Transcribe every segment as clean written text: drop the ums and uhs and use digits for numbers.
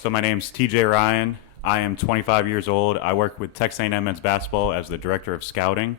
So my name's TJ Ryan. I am 25 years old. I work with Texas A&M men's basketball as the director of scouting,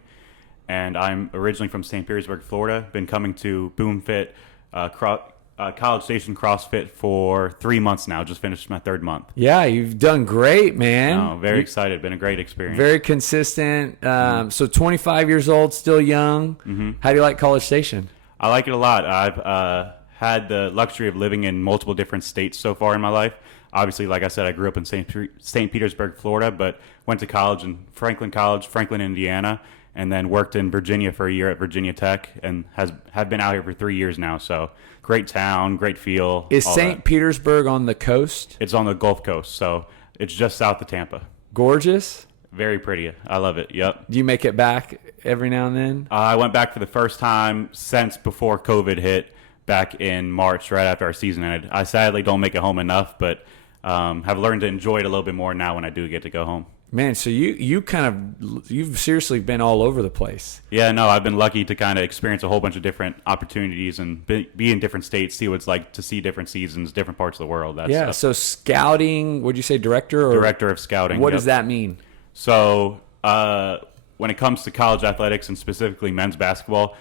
and I'm originally from St. Petersburg, Florida. Been coming to Boomfit, College Staiton CrossFit for 3 months now. Just finished my third month. Yeah, you've done great, man. No, very excited. Been a great experience. Very consistent. So 25 years old, still young. Mm-hmm. How do you like College Staiton? I like it a lot. I've had the luxury of living in multiple different states so far in my life. Obviously, like I said, I grew up in St. Petersburg, Florida, but went to college in Franklin, Indiana, and then worked in Virginia for a year at Virginia Tech, and have been out here for 3 years now. So great town, great feel. Is St. Petersburg on the coast? It's on the Gulf Coast, so it's just south of Tampa. Gorgeous? Very pretty. I love it. Yep. Do you make it back every now and then? I went back for the first time since before COVID hit, back in March, right after our season ended. I sadly don't make it home enough, but have learned to enjoy it a little bit more now when I do get to go home. Man, so you've seriously been all over the place. Yeah, no, I've been lucky to kind of experience a whole bunch of different opportunities and be in different states, see what it's like to see different seasons, different parts of the world. So scouting, would you say director? Director of scouting. What does that mean? So when it comes to college athletics and specifically men's basketball,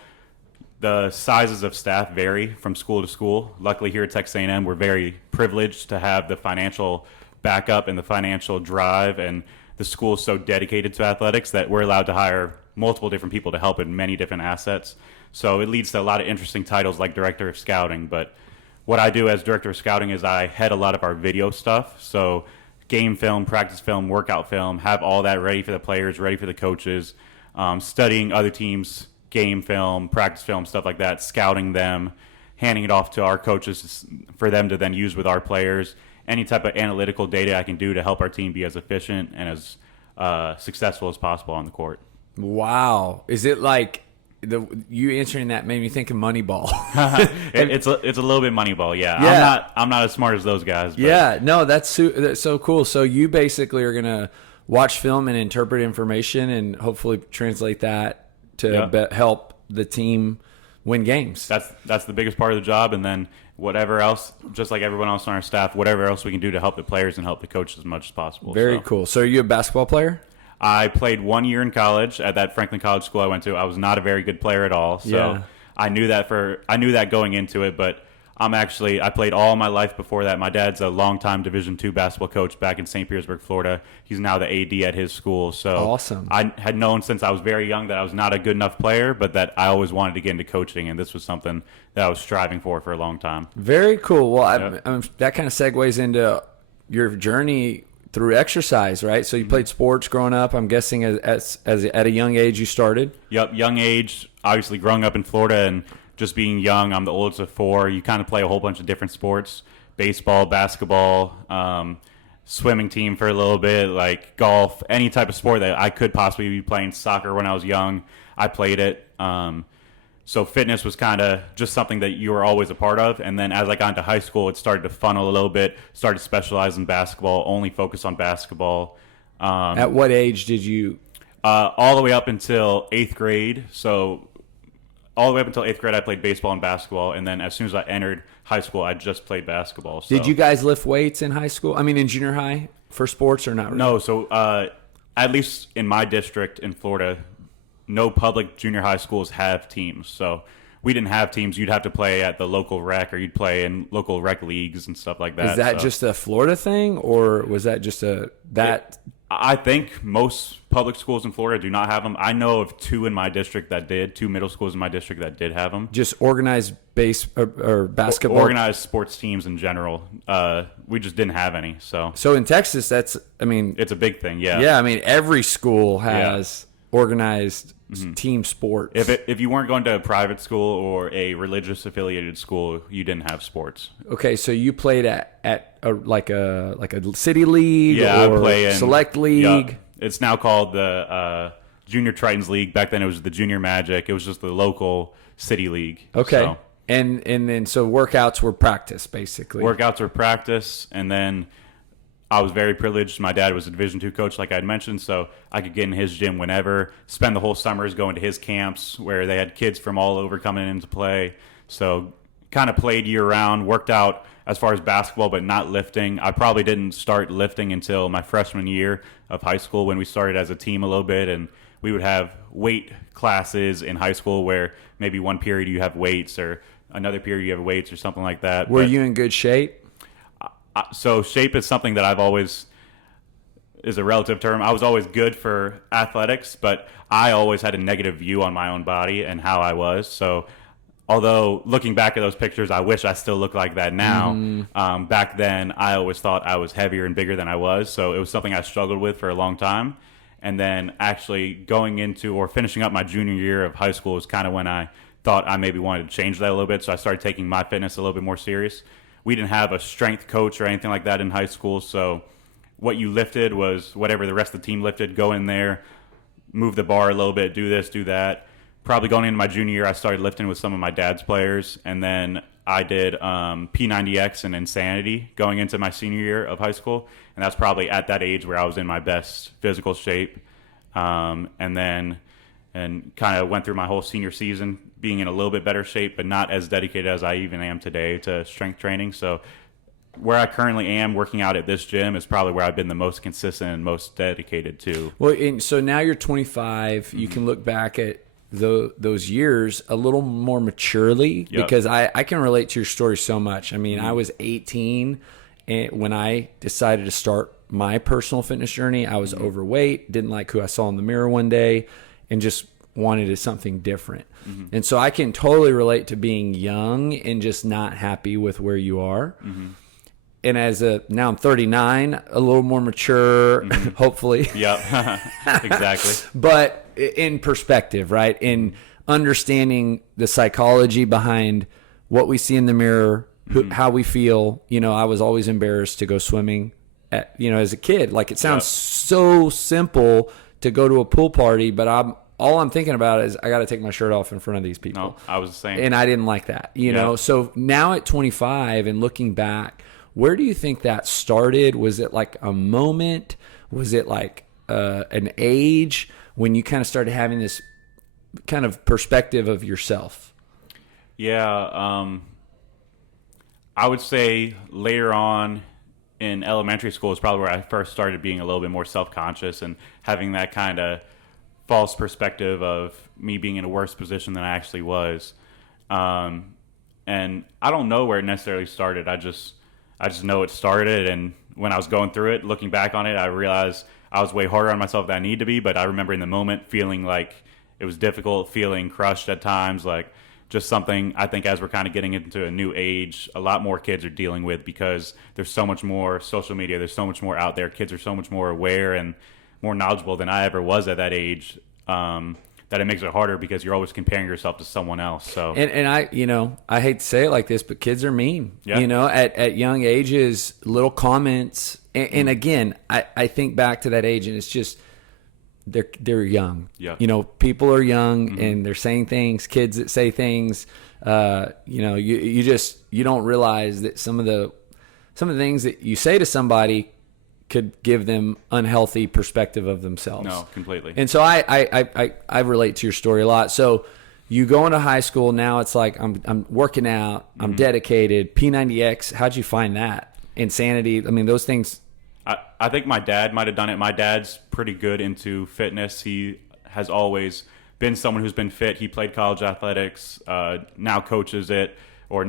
the sizes of staff vary from school to school. Luckily here at Texas A&M, we're very privileged to have the financial backup and the financial drive, and the school is so dedicated to athletics that we're allowed to hire multiple different people to help in many different assets. So it leads to a lot of interesting titles like Director of Scouting. But what I do as Director of Scouting is I head a lot of our video stuff. So game film, practice film, workout film, have all that ready for the players, ready for the coaches, studying other teams' game film, practice film, stuff like that, scouting them, handing it off to our coaches for them to then use with our players. Any type of analytical data I can do to help our team be as efficient and as successful as possible on the court. Wow. Is it like you answering that made me think of Moneyball? It's a little bit Moneyball, yeah. I'm not as smart as those guys. But. Yeah, no, that's so cool. So you basically are going to watch film and interpret information and hopefully translate that to help the team win games. That's the biggest part of the job, and then whatever else, just like everyone else on our staff, whatever else we can do to help the players and help the coaches as much as possible. Very cool. So are you a basketball player? I played 1 year in college at that Franklin College school I went to. I was not a very good player at all, so I knew that going into it, but I played all my life before that. My dad's a longtime Division II basketball coach back in St. Petersburg, Florida. He's now the AD at his school. So awesome. I had known since I was very young that I was not a good enough player, but that I always wanted to get into coaching, and this was something that I was striving for a long time. Very cool. Well, that kind of segues into your journey through exercise, right? So you played sports growing up. I'm guessing as at a young age you started. Yep, young age. Obviously, growing up in Florida and just being young, I'm the oldest of four. You kind of play a whole bunch of different sports: baseball, basketball, swimming team for a little bit, like golf, any type of sport that I could possibly be playing. Soccer when I was young, I played it. So fitness was kind of just something that you were always a part of. And then as I got into high school, it started to funnel a little bit, started to specialize in basketball, only focus on basketball. At what age did you? All the way up until 8th grade. So all the way up until 8th grade, I played baseball and basketball. And then as soon as I entered high school, I just played basketball. So. Did you guys lift weights in high school? I mean, in junior high for sports or not really? No. So at least in my district in Florida, no public junior high schools have teams. So we didn't have teams. You'd have to play at the local rec, or you'd play in local rec leagues and stuff like that. Is that just a Florida thing, or was that just I think most public schools in Florida do not have them. I know of two in my district that did, two middle schools in my district that did have them. Just organized or basketball? Organized sports teams in general. We just didn't have any. So in Texas, it's a big thing, yeah. Yeah, I mean, every school has organized team sports. If you weren't going to a private school or a religious affiliated school, you didn't have sports. Okay, so you played at a city league or I play in select league. It's now called the Junior Tritons League. Back then it was the Junior Magic. It was just the local city league. Okay. So, and then workouts were practice basically. Workouts were practice, and then I was very privileged. My dad was a Division II coach, like I had mentioned, so I could get in his gym whenever, spend the whole summers going to his camps where they had kids from all over coming in to play. So kind of played year-round, worked out as far as basketball, but not lifting. I probably didn't start lifting until my freshman year of high school when we started as a team a little bit, and we would have weight classes in high school where maybe one period you have weights or another period you have weights or something like that. Were you in good shape? So shape is something that I've always is a relative term. I was always good for athletics, but I always had a negative view on my own body and how I was. So although looking back at those pictures, I wish I still looked like that now. Back then, I always thought I was heavier and bigger than I was. So it was something I struggled with for a long time. And then actually going into or finishing up my junior year of high school is kind of when I thought I maybe wanted to change that a little bit. So I started taking my fitness a little bit more serious. We didn't have a strength coach or anything like that in high school. So what you lifted was whatever the rest of the team lifted. Go in there, move the bar a little bit, do this, do that. Probably going into my junior year, I started lifting with some of my dad's players. And then I did P90X and Insanity going into my senior year of high school. And that's probably at that age where I was in my best physical shape. And kind of went through my whole senior season being in a little bit better shape, but not as dedicated as I even am today to strength training. So where I currently am working out at this gym is probably where I've been the most consistent and most dedicated to. Well, and so now you're 25. You can look back at those years a little more maturely because I can relate to your story so much. I mean, I was 18 and when I decided to start my personal fitness journey. I was overweight, didn't like who I saw in the mirror one day, and just wanted something different. And so I can totally relate to being young and just not happy with where you are. And now I'm 39, a little more mature, hopefully. Yep, exactly. But in perspective, right? In understanding the psychology behind what we see in the mirror, how we feel. You know, I was always embarrassed to go swimming as a kid. Like, it sounds so simple to go to a pool party, but all I'm thinking about is I got to take my shirt off in front of these people. No, I was the same. And I didn't like that, you know? So now at 25 and looking back, where do you think that started? Was it like a moment? Was it like an age when you kind of started having this kind of perspective of yourself? Yeah, I would say later on in elementary school is probably where I first started being a little bit more self-conscious and having that kind of false perspective of me being in a worse position than I actually was. And I don't know where it necessarily started. I just know it started, and when I was going through it, looking back on it, I realized I was way harder on myself than I need to be, but I remember in the moment feeling like it was difficult, feeling crushed at times, like just something I think as we're kind of getting into a new age, a lot more kids are dealing with because there's so much more social media, there's so much more out there, kids are so much more aware and more knowledgeable than I ever was at that age, that it makes it harder because you're always comparing yourself to someone else. So and I hate to say it like this, but kids are mean. Yeah. At young ages, little comments, and again, I think back to that age, and it's just they're young. Yeah. People are young, and they're saying things. Kids that say things, you don't realize that some of the things that you say to somebody could give them unhealthy perspective of themselves. No, completely. And so I relate to your story a lot. So you go into high school, now it's like I'm working out, I'm dedicated. P90X, how'd you find that? Insanity, I mean, those things. I think my dad might have done it. My dad's pretty good into fitness. He has always been someone who's been fit. He played college athletics, now coaches it, or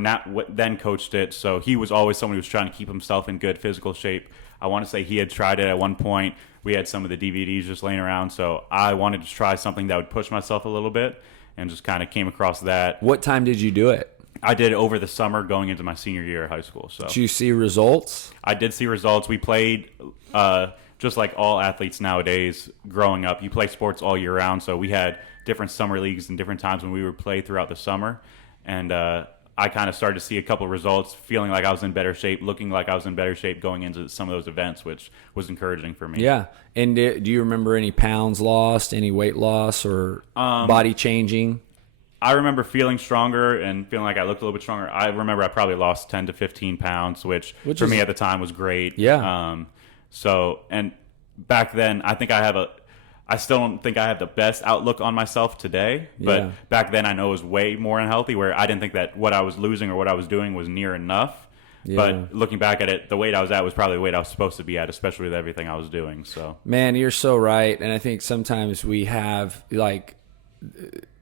then coached it. So he was always someone who was trying to keep himself in good physical shape. I want to say he had tried it at one point. We had some of the DVDs just laying around, so I wanted to try something that would push myself a little bit, and just kind of came across that. What time did you do it? I did it over the summer going into my senior year of high school. So did you see results? I did see results. We played just like all athletes nowadays growing up. You play sports all year round, so we had different summer leagues and different times when we would play throughout the summer, and I kind of started to see a couple of results, feeling like I was in better shape, looking like I was in better shape going into some of those events, which was encouraging for me. Yeah. And do you remember any pounds lost, any weight loss, or body changing? I remember feeling stronger and feeling like I looked a little bit stronger. I remember I probably lost 10 to 15 pounds, which for me at the time was great. Yeah. And back then, I still don't think I have the best outlook on myself today, but back then I know it was way more unhealthy, where I didn't think that what I was losing or what I was doing was near enough. Yeah. But looking back at it, the weight I was at was probably the weight I was supposed to be at, especially with everything I was doing. So, man, you're so right. And I think sometimes we have like,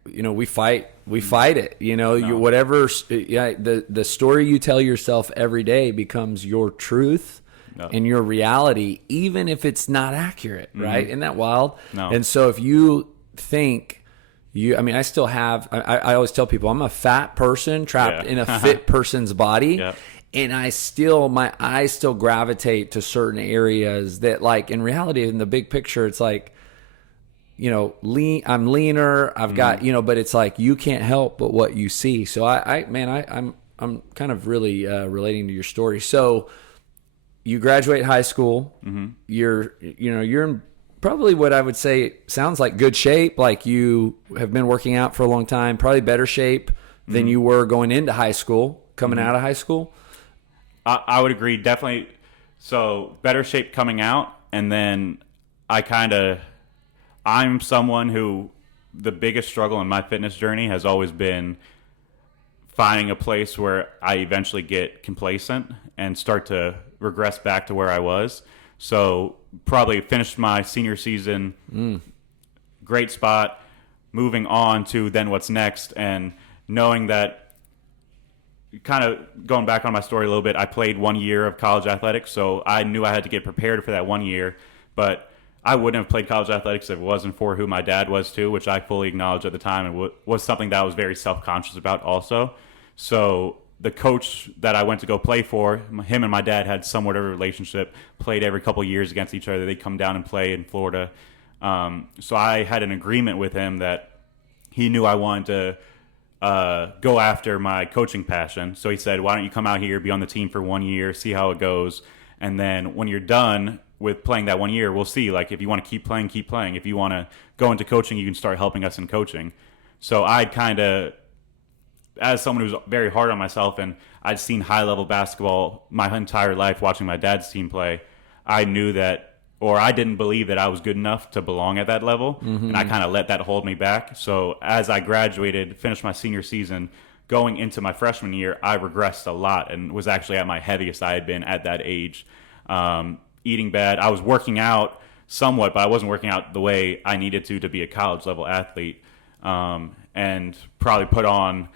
we fight it, you, whatever, the story you tell yourself every day becomes your truth and your reality, even if it's not accurate. Right. Isn't that wild? No. And so if you think I still have, I always tell people I'm a fat person trapped in a fit person's body. Yep. And my eyes still gravitate to certain areas that, like, in reality, in the big picture, it's like, I'm leaner. I've got, but it's like you can't help but what you see. So I'm kind of really relating to your story. So you graduate high school. Mm-hmm. You're in probably what I would say sounds like good shape. Like you have been working out for a long time. Probably better shape than you were going into high school, coming out of high school. I would agree, definitely. So better shape coming out, and then I'm someone who the biggest struggle in my fitness journey has always been finding a place where I eventually get complacent and start to regress back to where I was. So probably finished my senior season, great spot, moving on to then what's next, and knowing that, kind of going back on my story a little bit, I played 1 year of college athletics, so I knew I had to get prepared for that 1 year, but I wouldn't have played college athletics if it wasn't for who my dad was too, which I fully acknowledged at the time and was something that I was very self-conscious about also. So the coach that I went to go play for, him and my dad had somewhat of a relationship, played every couple of years against each other. They'd come down and play in Florida. So I had an agreement with him that he knew I wanted to go after my coaching passion. So he said, why don't you come out here, be on the team for 1 year, see how it goes. And then when you're done with playing that 1 year, we'll see. Like, if you want to keep playing, keep playing. If you want to go into coaching, you can start helping us in coaching. So I'd kind of, as someone who's very hard on myself, and I'd seen high-level basketball my entire life watching my dad's team play, I knew that, or I didn't believe that I was good enough to belong at that level, and I kind of let that hold me back. So as I graduated, finished my senior season, going into my freshman year, I regressed a lot and was actually at my heaviest I had been at that age. Eating bad. I was working out somewhat, but I wasn't working out the way I needed to be a college-level athlete, and probably put on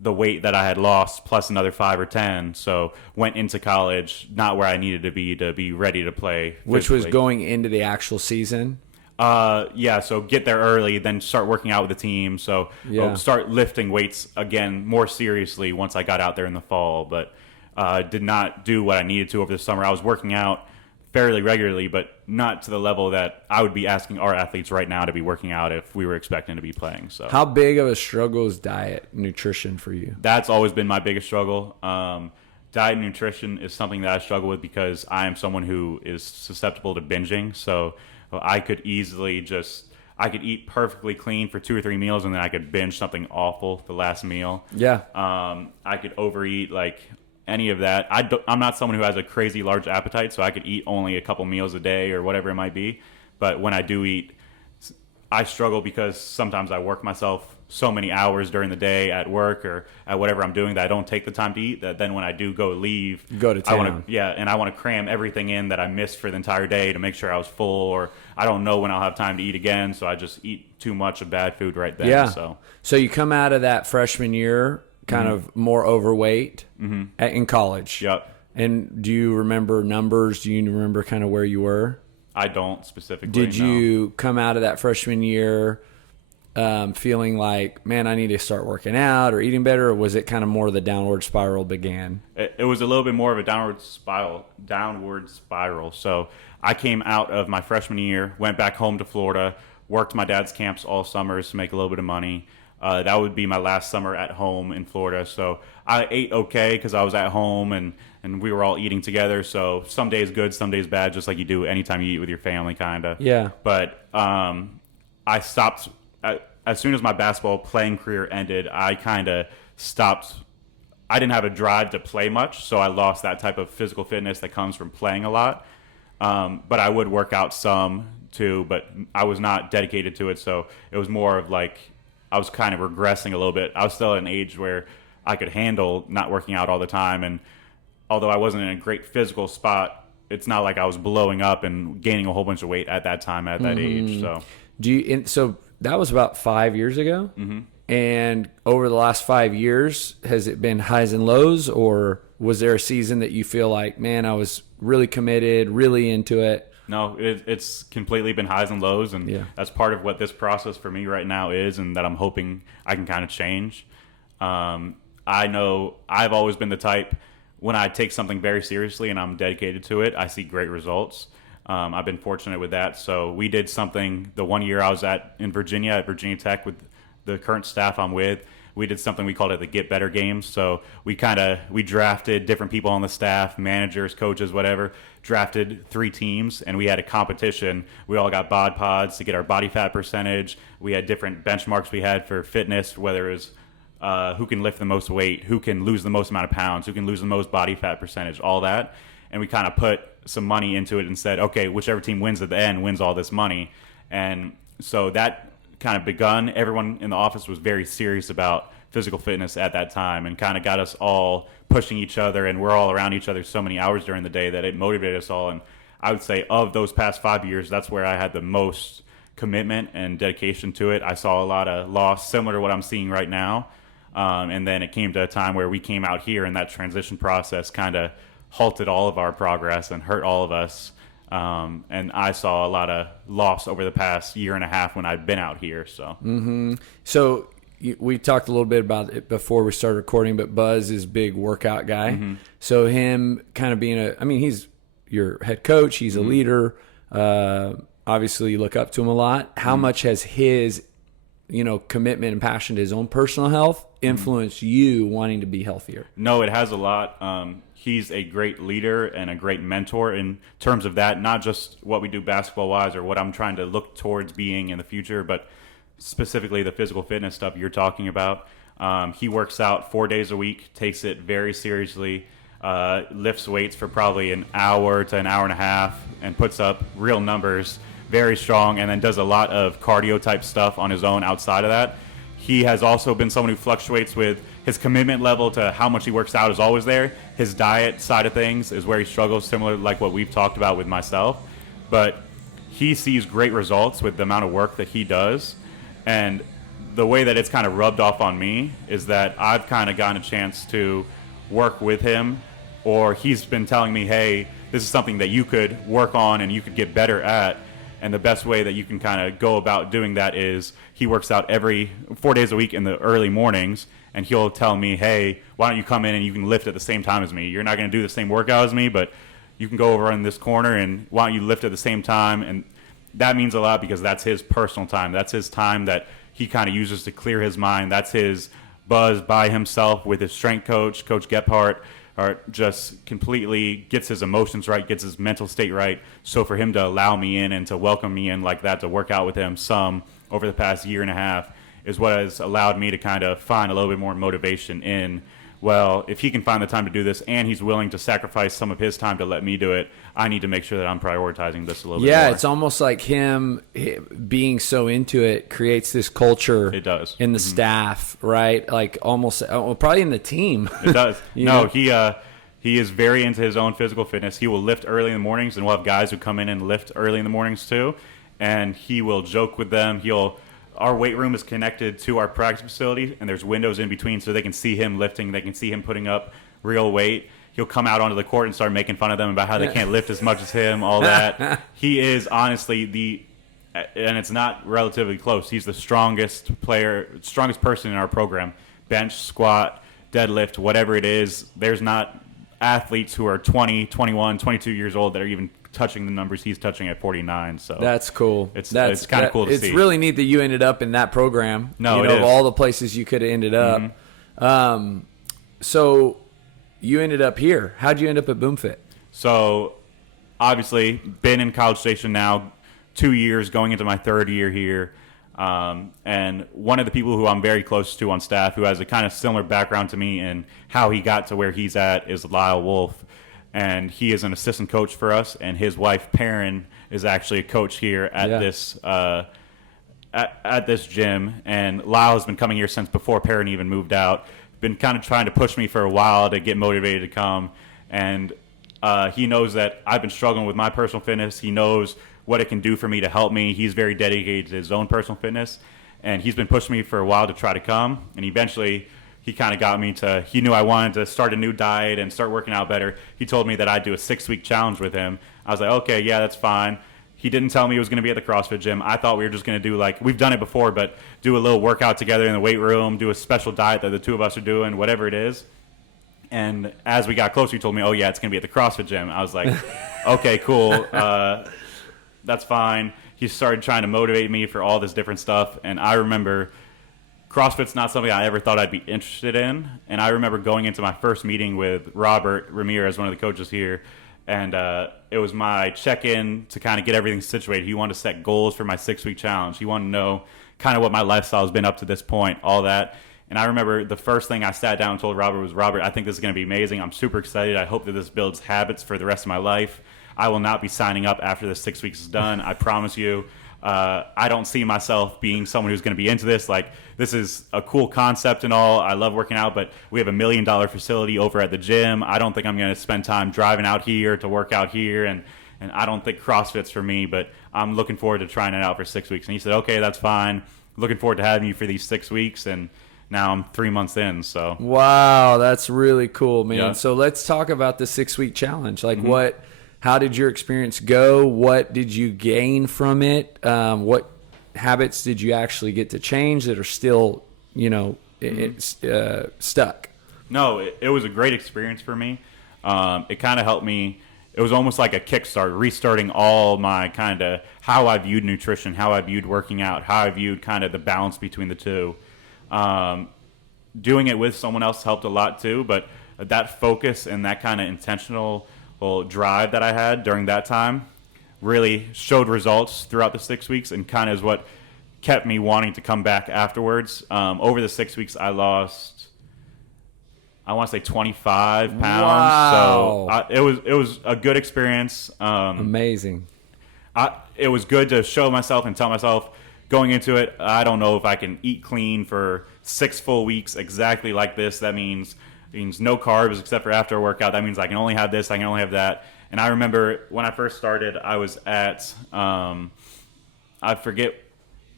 the weight that I had lost plus another 5 or 10. So went into college not where I needed to be ready to play. Which was going into the season? So get there early, then start working out with the team. So start lifting weights again more seriously once I got out there in the fall. But did not do what I needed to over the summer. I was working out fairly regularly, but not to the level that I would be asking our athletes right now to be working out if we were expecting to be playing. So, how big of a struggle is diet, nutrition for you? That's always been my biggest struggle. Diet and nutrition is something that I struggle with because I am someone who is susceptible to binging. So I could easily I could eat perfectly clean for 2 or 3 meals, and then I could binge something awful the last meal. Yeah. I could overeat, like any of that. I'm not someone who has a crazy large appetite, so I could eat only a couple meals a day or whatever it might be. But when I do eat, I struggle because sometimes I work myself so many hours during the day at work or at whatever I'm doing that I don't take the time to eat, that then when I do leave, go to town. I want to cram everything in that I missed for the entire day to make sure I was full, or I don't know when I'll have time to eat again, so I just eat too much of bad food right then. Yeah. So you come out of that freshman year kind of more overweight in college. Yep. And do you remember numbers? Do you remember kind of where you were? I don't specifically. Did you come out of that freshman year feeling like, man, I need to start working out or eating better, or was it kind of more the downward spiral began? It was a little bit more of a downward spiral. So I came out of my freshman year, went back home to Florida, worked my dad's camps all summers to make a little bit of money. That would be my last summer at home in Florida. So I ate okay because I was at home and we were all eating together. So some days good, some days bad, just like you do anytime you eat with your family, kind of. Yeah. But I stopped as soon as my basketball playing career ended. I kind of stopped. I didn't have a drive to play much, so I lost that type of physical fitness that comes from playing a lot. But I would work out some too, but I was not dedicated to it. So it was more of like I was kind of regressing a little bit. I was still at an age where I could handle not working out all the time, and although I wasn't in a great physical spot, it's not like I was blowing up and gaining a whole bunch of weight at that time, at that age. So so that was about 5 years ago. Mm-hmm. And over the last 5 years, has it been highs and lows, or was there a season that you feel like, man, I was really committed, really into it? No, it's completely been highs and lows, and that's part of what this process for me right now is, and that I'm hoping I can kind of change. I know I've always been the type, when I take something very seriously and I'm dedicated to it, I see great results. I've been fortunate with that. So we did something the 1 year I was in Virginia, at Virginia Tech, with the current staff I'm with. We did something, we called it the Get Better Games. So we drafted different people on the staff, managers, coaches, whatever, drafted 3 teams, and we had a competition. We all got bod pods to get our body fat percentage. We had different benchmarks we had for fitness, whether it was who can lift the most weight, who can lose the most amount of pounds, who can lose the most body fat percentage, all that. And we kind of put some money into it and said, okay, whichever team wins at the end wins all this money. And so that kind of begun. Everyone in the office was very serious about physical fitness at that time, and kind of got us all pushing each other, and we're all around each other so many hours during the day that it motivated us all. And I would say of those past 5 years, that's where I had the most commitment and dedication to it. I saw a lot of loss, similar to what I'm seeing right now. And then it came to a time where we came out here, and that transition process kind of halted all of our progress and hurt all of us. And I saw a lot of loss over the past year and a half when I'd been out here. So we talked a little bit about it before we started recording, but Buzz is a big workout guy. Mm-hmm. So him kind of being he's your head coach, he's a leader. Obviously you look up to him a lot. How much has his, commitment and passion to his own personal health influenced you wanting to be healthier? No, it has a lot. He's a great leader and a great mentor in terms of that, not just what we do basketball-wise or what I'm trying to look towards being in the future, but specifically the physical fitness stuff you're talking about. He works out 4 days a week, takes it very seriously, lifts weights for probably an hour to an hour and a half, and puts up real numbers, very strong, and then does a lot of cardio-type stuff on his own outside of that. He has also been someone who fluctuates with his commitment level to how much he works out is always there. His diet side of things is where he struggles, similar to like what we've talked about with myself. But he sees great results with the amount of work that he does. And the way that it's kind of rubbed off on me is that I've kind of gotten a chance to work with him, or he's been telling me, hey, this is something that you could work on and you could get better at. And the best way that you can kind of go about doing that is he works out every 4 days a week in the early mornings, and he'll tell me, hey, why don't you come in and you can lift at the same time as me? You're not going to do the same workout as me, but you can go over in this corner, and why don't you lift at the same time? And that means a lot because that's his personal time. That's his time that he kind of uses to clear his mind. That's his Buzz by himself with his strength coach, Coach Gephardt, or just completely gets his emotions right, gets his mental state right. So for him to allow me in and to welcome me in like that, to work out with him some over the past year and a half, is what has allowed me to kind of find a little bit more motivation in, well, if he can find the time to do this and he's willing to sacrifice some of his time to let me do it, I need to make sure that I'm prioritizing this a little bit more. Yeah, it's almost like him being so into it creates this culture. It does. In the staff, right? Like almost, probably in the team. It does. He is very into his own physical fitness. He will lift early in the mornings, and we'll have guys who come in and lift early in the mornings too. And he will joke with them. Our weight room is connected to our practice facility, and there's windows in between so they can see him lifting. They can see him putting up real weight. He'll come out onto the court and start making fun of them about how they can't lift as much as him, all that. He is honestly and it's not relatively close, he's the strongest person in our program. Bench, squat, deadlift, whatever it is. There's not athletes who are 20, 21, 22 years old that are even touching the numbers he's touching at 49. So that's cool. It's kind of cool to see. It's really neat that you ended up in that program. Of all the places you could have ended up. Mm-hmm. So you ended up here. How'd you end up at Boomfit? So obviously been in College Staiton now 2 years, going into my third year here. And one of the people who I'm very close to on staff, who has a kind of similar background to me and how he got to where he's at, is Lyle Wolf. And he is an assistant coach for us, and his wife Perrin is actually a coach here at this at this gym. And Lyle has been coming here since before Perrin even moved out. Been kind of trying to push me for a while to get motivated to come. And he knows that I've been struggling with my personal fitness. He knows what it can do for me to help me. He's very dedicated to his own personal fitness, and he's been pushing me for a while to try to come. And eventually, he kind of got me to, he knew I wanted to start a new diet and start working out better. He told me that I'd do a 6-week challenge with him. I was like, okay, yeah, that's fine. He didn't tell me he was going to be at the CrossFit gym. I thought we were just going to do, like, we've done it before, but do a little workout together in the weight room, do a special diet that the two of us are doing, whatever it is. And as we got closer, he told me, oh, yeah, it's going to be at the CrossFit gym. I was like, okay, cool. That's fine. He started trying to motivate me for all this different stuff. And I remember CrossFit's not something I ever thought I'd be interested in. And I remember going into my first meeting with Robert Ramirez, one of the coaches here. And it was my check-in to kind of get everything situated. He wanted to set goals for my 6-week challenge. He wanted to know kind of what my lifestyle has been up to this point, all that. And I remember the first thing I sat down and told Robert was, Robert, I think this is going to be amazing. I'm super excited. I hope that this builds habits for the rest of my life. I will not be signing up after the 6 weeks is done. I promise you. I don't see myself being someone who's going to be into this. Like, this is a cool concept and all. I love working out, but we have $1 million facility over at the gym. I don't think I'm going to spend time driving out here to work out here. And I don't think CrossFit's for me, but I'm looking forward to trying it out for 6 weeks. And he said, okay, that's fine. Looking forward to having you for these 6 weeks. And now I'm 3 months in. So wow, that's really cool, man. Yeah. So let's talk about the 6-week challenge. Like, how did your experience go? What did you gain from it? What habits did you actually get to change that are still, stuck? No, it was a great experience for me. It kind of helped me. It was almost like a kickstart, restarting all my kind of how I viewed nutrition, how I viewed working out, how I viewed kind of the balance between the two. Doing it with someone else helped a lot too, but that focus and that kind of intentional drive that I had during that time really showed results throughout the 6 weeks, and kind of is what kept me wanting to come back afterwards. Over the 6 weeks, I lost, I want to say 25 pounds. Wow. So it was a good experience. Amazing. It was good to show myself and tell myself going into it, I don't know if I can eat clean for 6 full weeks exactly like this. That means no carbs except for after a workout. That means I can only have this, I can only have that. And I remember when I first started, I was at, I forget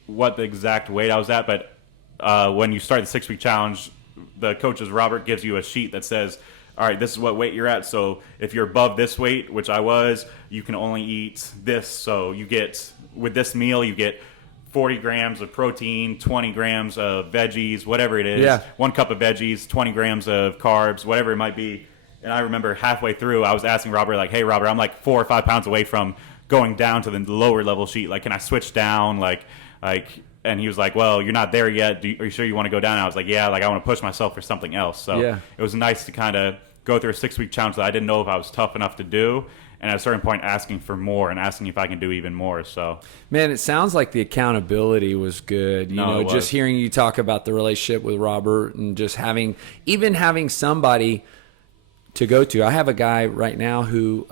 what the exact weight I was at, but when you start the 6-week challenge, the coach's Robert gives you a sheet that says, all right, this is what weight you're at. So if you're above this weight, which I was, you can only eat this. So you get, with this meal, you get 40 grams of protein, 20 grams of veggies, whatever it is. Yeah. 1 cup of veggies, 20 grams of carbs, whatever it might be. And I remember halfway through, I was asking Robert, like, hey, Robert, I'm like 4 or 5 pounds away from going down to the lower level sheet. Like, can I switch down? Like, and he was like, well, you're not there yet. Are you sure you want to go down? And I was like, yeah, like I want to push myself for something else. So Yeah. It was nice to kind of go through a 6-week challenge that I didn't know if I was tough enough to do. And at a certain point, asking for more and asking if I can do even more. So, Man, it sounds like the accountability was good. You know, it was. just hearing you talk about the relationship with Robert and just having somebody to go to. I have a guy right now who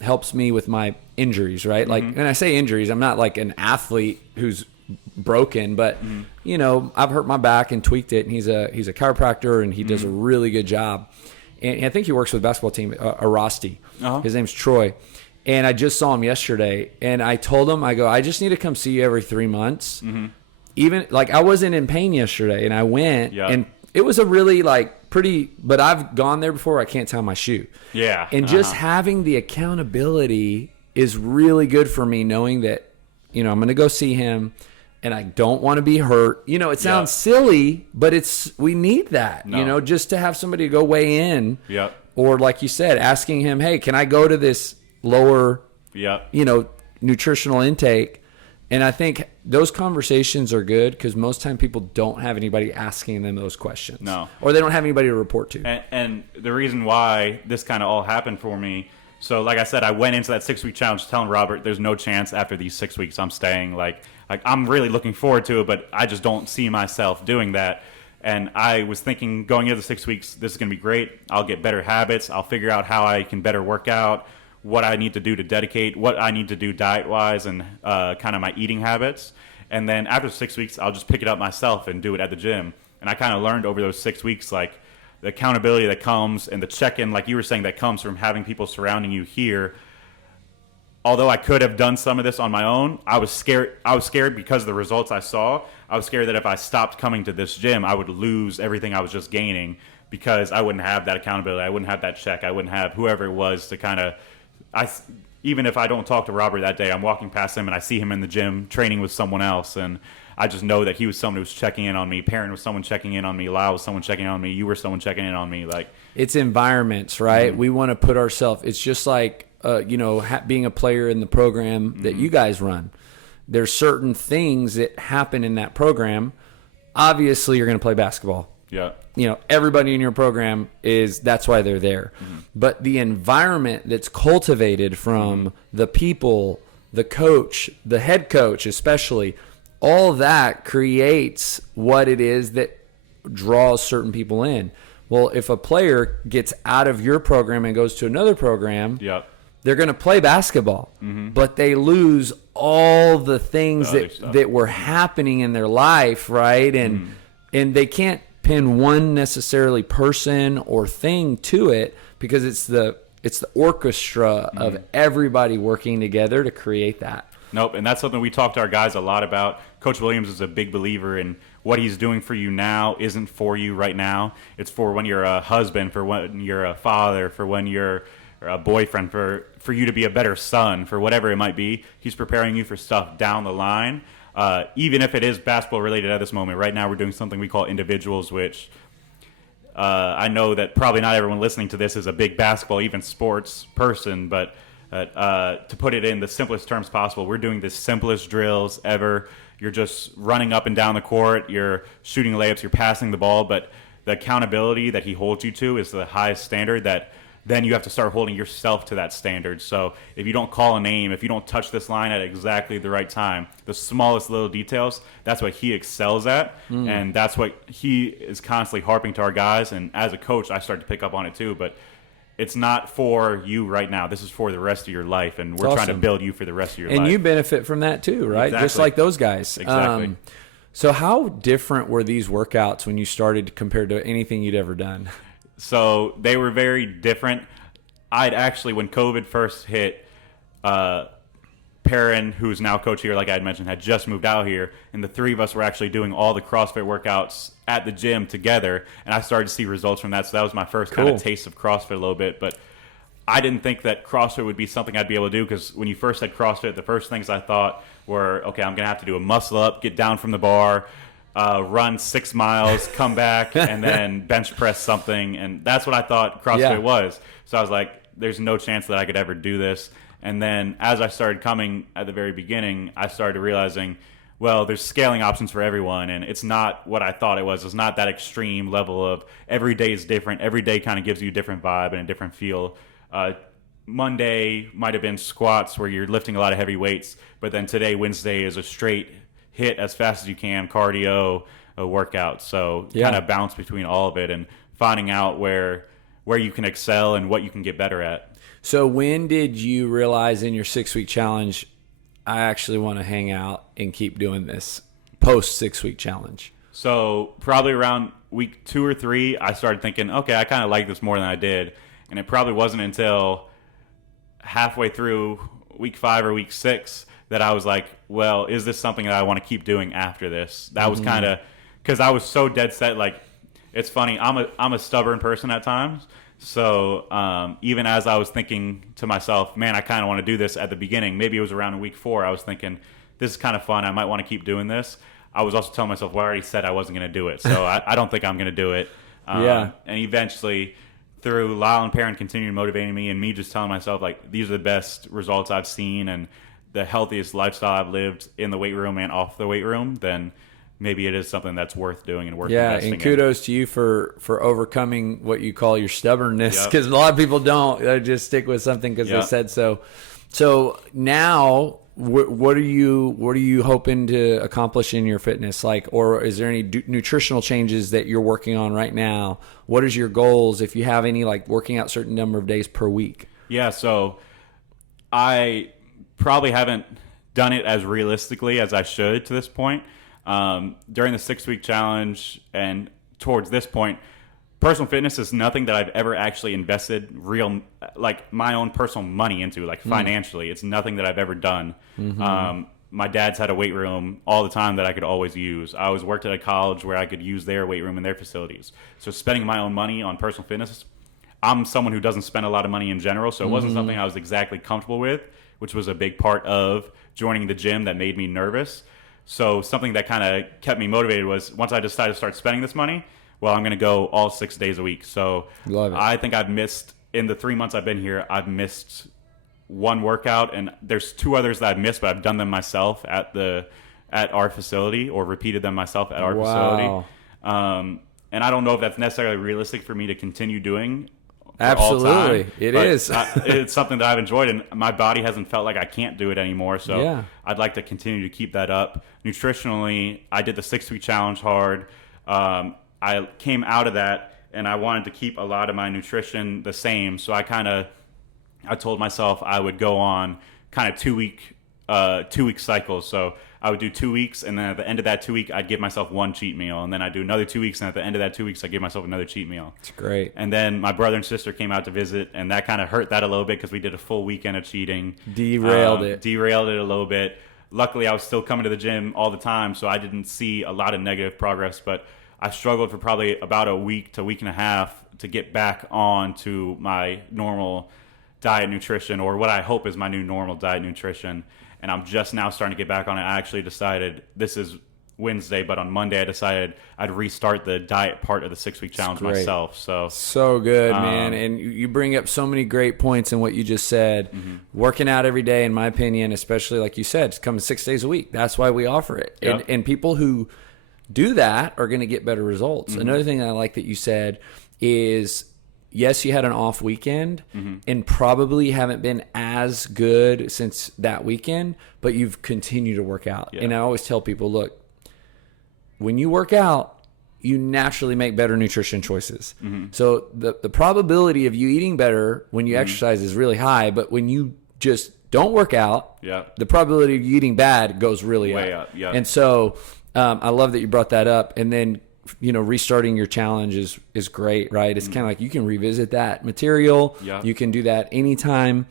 helps me with my injuries, right? Like, when I say injuries, I'm not like an athlete who's broken, but I've hurt my back and tweaked it, and he's a chiropractor, and he does a really good job. And I think he works with the basketball team, Arasti. Uh-huh. His name's Troy. And I just saw him yesterday, and I told him, I just need to come see you every 3 months. Even, like, I wasn't in pain yesterday, and I went, and it was a really, like, pretty, but I've gone there before, I can't tie my shoe. Yeah. And just having the accountability is really good for me, knowing that, I'm going to go see him, and I don't want to be hurt. It sounds silly, but we need that, just to have somebody to go weigh in. Yep. Or like you said, asking him, hey, can I go to this lower, Yep. Nutritional intake? And I think those conversations are good because most time people don't have anybody asking them those questions. No. Or they don't have anybody to report to. And the reason why this kind of all happened for me, so like I said, I went into that 6-week challenge telling Robert there's no chance after these 6 weeks I'm staying. Like I'm really looking forward to it, but I just don't see myself doing that. And I was thinking going into the 6 weeks, this is going to be great. I'll get better habits. I'll figure out how I can better work out, what I need to do to dedicate, what I need to do diet-wise, and kind of my eating habits. And then after 6 weeks, I'll just pick it up myself and do it at the gym. And I kind of learned over those 6 weeks, like, the accountability that comes and the check-in, like you were saying, that comes from having people surrounding you here. Although I could have done some of this on my own, I was scared. I was scared because of the results I saw. I was scared that if I stopped coming to this gym, I would lose everything I was just gaining because I wouldn't have that accountability. I wouldn't have that check. I wouldn't have whoever it was to kind of even if I don't talk to Robert that day, I'm walking past him and I see him in the gym training with someone else, and I just know that he was someone who was checking in on me. Perrin was someone checking in on me. Lyle was someone checking in on me. You were someone checking in on me. Like, it's environments, right? We want to put ourselves. It's just like being a player in the program that you guys run. There's certain things that happen in that program. Obviously, you're going to play basketball. Yeah. Everybody in your program that's why they're there. But the environment that's cultivated from the people, the coach, the head coach especially, all that creates what it is that draws certain people in. Well, if a player gets out of your program and goes to another program, they're going to play basketball, but they lose all the things that were happening in their life, right? And they can't pin one necessarily person or thing to it because it's the orchestra of everybody working together to create that. Nope, and that's something we talk to our guys a lot about. Coach Williams is a big believer in what he's doing for you now isn't for you right now. It's for when you're a husband, for when you're a father, for when you're a boyfriend, for you to be a better son, for whatever it might be. He's preparing you for stuff down the line. Even if it is basketball related at this moment. Right now we're doing something we call individuals, which I know that probably not everyone listening to this is a big basketball, even sports person, but to put it in the simplest terms possible, we're doing the simplest drills ever. You're just running up and down the court, you're shooting layups, you're passing the ball, but the accountability that he holds you to is the highest standard that then you have to start holding yourself to that standard. So if you don't call a name, if you don't touch this line at exactly the right time, the smallest little details, that's what he excels at. And that's what he is constantly harping to our guys. And as a coach, I start to pick up on it too. But it's not for you right now. This is for the rest of your life. And we're trying to build you for the rest of your life. And you benefit from that too, right? Exactly. Just like those guys. Exactly. So how different were these workouts when you started compared to anything you'd ever done? So they were very different. I'd actually, when COVID first hit, Perrin, who's now coach here, like I had mentioned, had just moved out here, and the three of us were actually doing all the CrossFit workouts at the gym together, and I started to see results from that. So that was my first kind of taste of CrossFit a little bit. But I didn't think that CrossFit would be something I'd be able to do, because when you first said CrossFit, the first things I thought were, okay, I'm going to have to do a muscle up, get down from the bar, run 6 miles, come back, and then bench press something. And that's what I thought CrossFit was. So I was like, there's no chance that I could ever do this. And then as I started coming at the very beginning, I started realizing, well, there's scaling options for everyone, and it's not what I thought it was. It's not that extreme level of every day is different. Every day kind of gives you a different vibe and a different feel. Monday might have been squats where you're lifting a lot of heavy weights, but then today, Wednesday, is a straight hit as fast as you can, cardio, a workout. So kind of bounce between all of it and finding out where you can excel and what you can get better at. So when did you realize in your 6-week challenge, I actually want to hang out and keep doing this post 6-week challenge? So probably around week 2 or 3, I started thinking, okay, I kind of like this more than I did. And it probably wasn't until halfway through week 5 or week 6 that I was like, well, is this something that I want to keep doing after this? That was kind of, because I was so dead set. Like, it's funny, I'm a stubborn person at times. So even as I was thinking to myself, man, I kind of want to do this at the beginning, maybe it was around week 4, I was thinking, this is kind of fun, I might want to keep doing this. I was also telling myself, well, I already said I wasn't going to do it, so I don't think I'm going to do it. And eventually, through Lyle and Perrin continuing motivating me, and me just telling myself, like, these are the best results I've seen and the healthiest lifestyle I've lived in the weight room and off the weight room, then maybe it is something that's worth doing and worth investing in. And kudos to you for overcoming what you call your stubbornness, because a lot of people don't. They just stick with something because they said so. So now, what are you hoping to accomplish in your fitness? Like, or is there any nutritional changes that you're working on right now? What is your goals? If you have any, like working out certain number of days per week? Yeah, so I probably haven't done it as realistically as I should to this point. During the 6-week challenge and towards this point, personal fitness is nothing that I've ever actually invested like my own personal money into, like financially. It's nothing that I've ever done. My dad's had a weight room all the time that I could always use. I always worked at a college where I could use their weight room and their facilities. So spending my own money on personal fitness, I'm someone who doesn't spend a lot of money in general, so it wasn't something I was exactly comfortable with, which was a big part of joining the gym that made me nervous. So something that kind of kept me motivated was once I decided to start spending this money, well, I'm going to go all 6 days a week. So I think I've missed, in the 3 months I've been here, I've missed one workout, and there's 2 others that I've missed, but I've done them myself at our facility, or repeated them myself at our facility. And I don't know if that's necessarily realistic for me to continue doing. Absolutely, it is. It's something that I've enjoyed, and my body hasn't felt like I can't do it anymore. So I'd like to continue to keep that up. Nutritionally, I did the 6-week challenge hard. I came out of that, and I wanted to keep a lot of my nutrition the same. So I told myself I would go on kind of 2-week cycles. So I would do 2 weeks, and then at the end of that 2 week, I'd give myself one cheat meal, and then I'd do another 2 weeks, and at the end of that 2 weeks, I'd give myself another cheat meal. That's great. And then my brother and sister came out to visit, and that kind of hurt that a little bit because we did a full weekend of cheating. Derailed it a little bit. Luckily, I was still coming to the gym all the time, so I didn't see a lot of negative progress, but I struggled for probably about a week to week and a half to get back on to my normal diet nutrition, or what I hope is my new normal diet nutrition. And I'm just now starting to get back on it. I actually decided, this is Wednesday, but on Monday I decided I'd restart the diet part of the 6-week challenge myself. So good, man. And you bring up so many great points in what you just said. Working out every day, in my opinion, especially like you said, it's coming 6 days a week. That's why we offer it. Yep. And people who do that are going to get better results. Another thing that I like that you said is, yes, you had an off weekend and probably haven't been as good since that weekend, but you've continued to work out. And I always tell people, look, when you work out, you naturally make better nutrition choices. So the probability of you eating better when you exercise is really high, but when you just don't work out, the probability of you eating bad goes really way up. And so I love that you brought that up. And then, restarting your challenge is great, right? It's kind of like you can revisit that material. You can do that anytime.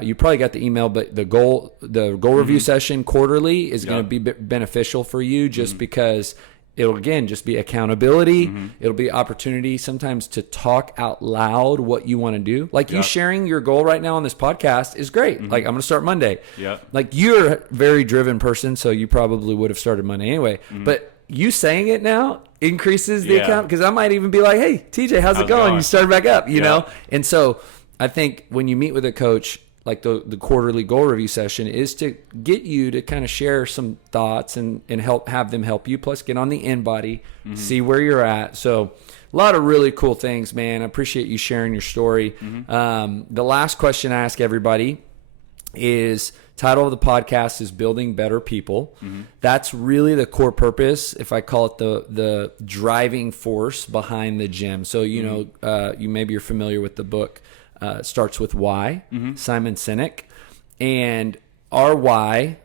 You probably got the email, but the goal review session quarterly is going to be beneficial for you, just because it'll, again, just be accountability. It'll be opportunity sometimes to talk out loud what you want to do. Like you sharing your goal right now on this podcast is great. Like, I'm going to start Monday. Like, you're a very driven person, so you probably would have started Monday anyway. But you saying it now increases the account, because I might even be like, hey, TJ, how's it going? You started back up, you know? And so I think when you meet with a coach, like the quarterly goal review session is to get you to kind of share some thoughts and have them help you, plus get on the InBody, see where you're at. So a lot of really cool things, man. I appreciate you sharing your story. The last question I ask everybody is, title of the podcast is Building Better People. That's really the core purpose, if I call it the driving force behind the gym. So, you maybe you're familiar with the book, Starts With Why, Simon Sinek. And our why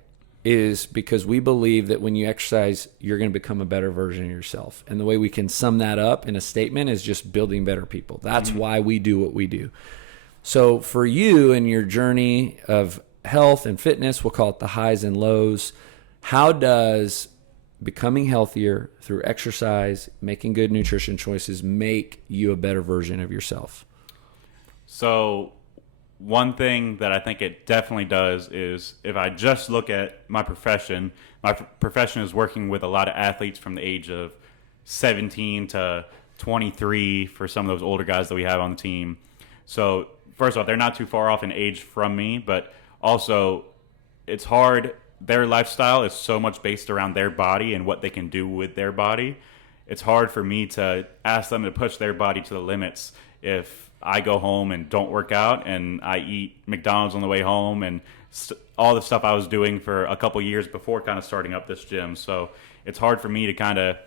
is because we believe that when you exercise, you're going to become a better version of yourself. And the way we can sum that up in a statement is just building better people. That's why we do what we do. So for you and your journey of health and fitness, we'll call it the highs and lows, how does becoming healthier through exercise, making good nutrition choices, make you a better version of yourself? So one thing that I think it definitely does is, if I just look at my profession is working with a lot of athletes from the age of 17 to 23 for some of those older guys that we have on the team. So first off, they're not too far off in age from me, but also it's hard. Their lifestyle is so much based around their body and what they can do with their body. It's hard for me to ask them to push their body to the limits if I go home and don't work out and I eat McDonald's on the way home and all the stuff I was doing for a couple years before kind of starting up this gym. So it's hard for me to kind of,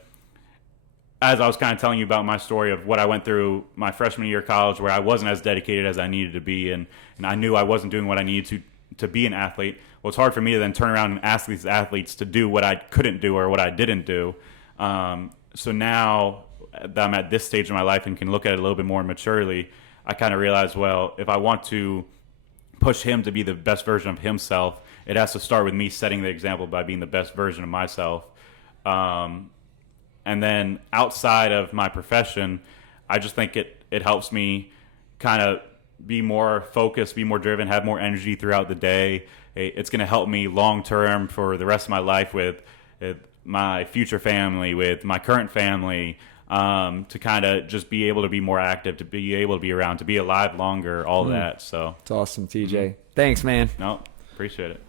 as I was kind of telling you about my story of what I went through my freshman year of college, where I wasn't as dedicated as I needed to be, and I knew I wasn't doing what I needed to be an athlete. Well, it's hard for me to then turn around and ask these athletes to do what I couldn't do or what I didn't do. So now that I'm at this stage in my life and can look at it a little bit more maturely, I kind of realized, well, if I want to push him to be the best version of himself, it has to start with me setting the example by being the best version of myself. And then outside of my profession, I just think it helps me kind of be more focused, be more driven, have more energy throughout the day. It's going to help me long term for the rest of my life with my future family, with my current family, to kind of just be able to be more active, to be able to be around, to be alive longer, all that. So it's awesome, TJ. Thanks, man. No, appreciate it.